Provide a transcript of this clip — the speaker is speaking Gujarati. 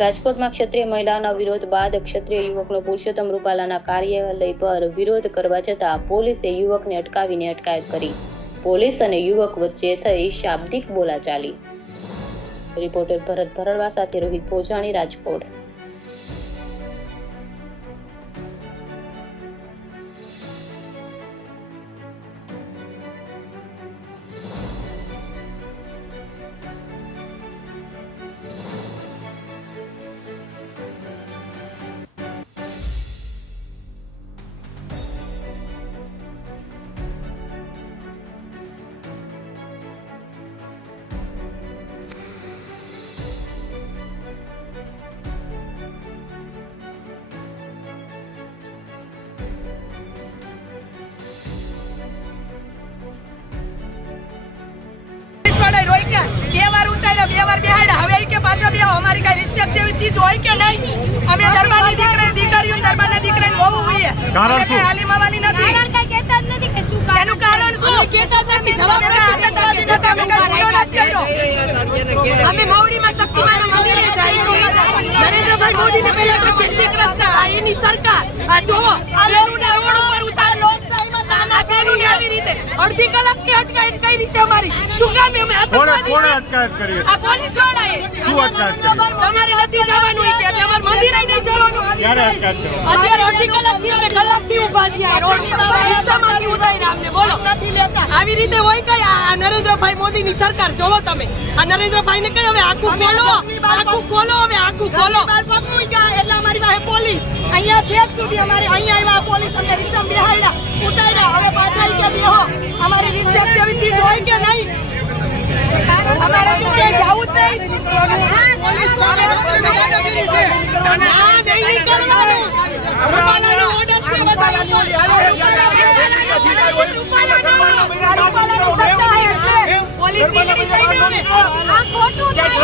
રાજકોટમાં ક્ષત્રિય મહિલાઓના વિરોધ બાદ ક્ષત્રિય યુવકનો પુરુષોત્તમ રૂપાલાના કાર્યાલય પર વિરોધ કરવા જતાં પોલીસે યુવકને અટકાવીને અટકાયત કરી। પોલીસ અને યુવક વચ્ચે થઈ શાબ્દિક બોલાચાલી। રિપોર્ટર ભરત ભરડવા સાથે રોહિત પોજાણી, રાજકોટ। हमारी कई रिस्पेक्ट जेवी चीज होय के नहीं हमें दरबार दीकरे दीकरियों दरबार दीकरे होवू જોઈએ કારણ કે આલીમા વાલી નથી કારણ કઈ કહેતા જ નથી કે શું કારણ એનું કારણ શું કહેતા જ નથી જવાબ આતંકવાદી નથી અમે કઈ ગુનો નથી કર્યો અમે મૌડીમાં શક્તિમાન મંદિરે જઈશું નરેન્દ્રભાઈ મોદીને પહેલા તો ક્ષતિગ્રસ્ત એની સરકાર આ જો આલેરુના રોડ ઉપર ઉતાર લોકશાહીમાં તાનાશાહી આવી રીતે અડધી કલાકની અટકાયત કરી છે અમારી શું કામ અમે આતંકવાદી કોણ અટકાયત કરી આ પોલીસ વાળાએ શું અટકાયત કરી તમારે નથી જવાનું કે એટલે અમાર મંદિરે નહીં જવાનું ક્યારે અટકાયત કરી અત્યારે અડધી કલાકથી અમે કલાકથી ઊભા છીએ આ રોડની રિક્ષામાંથી ઉતારીને આપને બોલો નથી લેતા આવી રીતે હોય કઈ આ નરેન્દ્રભાઈ મોદીની સરકાર જોવો તમે આ નરેન્દ્રભાઈને કઈ હવે આખું ખોલો હવે આખું ખોલો એટલે અમારી પાસે પોલીસ અહીંયા છેક સુધી અમારે અહીંયા આવ્યા પોલીસ અમને રિક્ષામાં બેહાડ્યા ઉતાર્યા હવે પાછા કે બેહો અમારી રિસ્પેક્ટ જેવી ચીજ હોય કે નહીં અમારે કે જાવું જ નહીં પોલીસ દાદાગીરી છે ના નહીં કરવાનું રૂપાલાનો ઓર્ડર છે બધાનો રૂપાલાની સત્તા છે એટલે પોલીસ નીકળી જાય ને હવે આ ખોટું થાય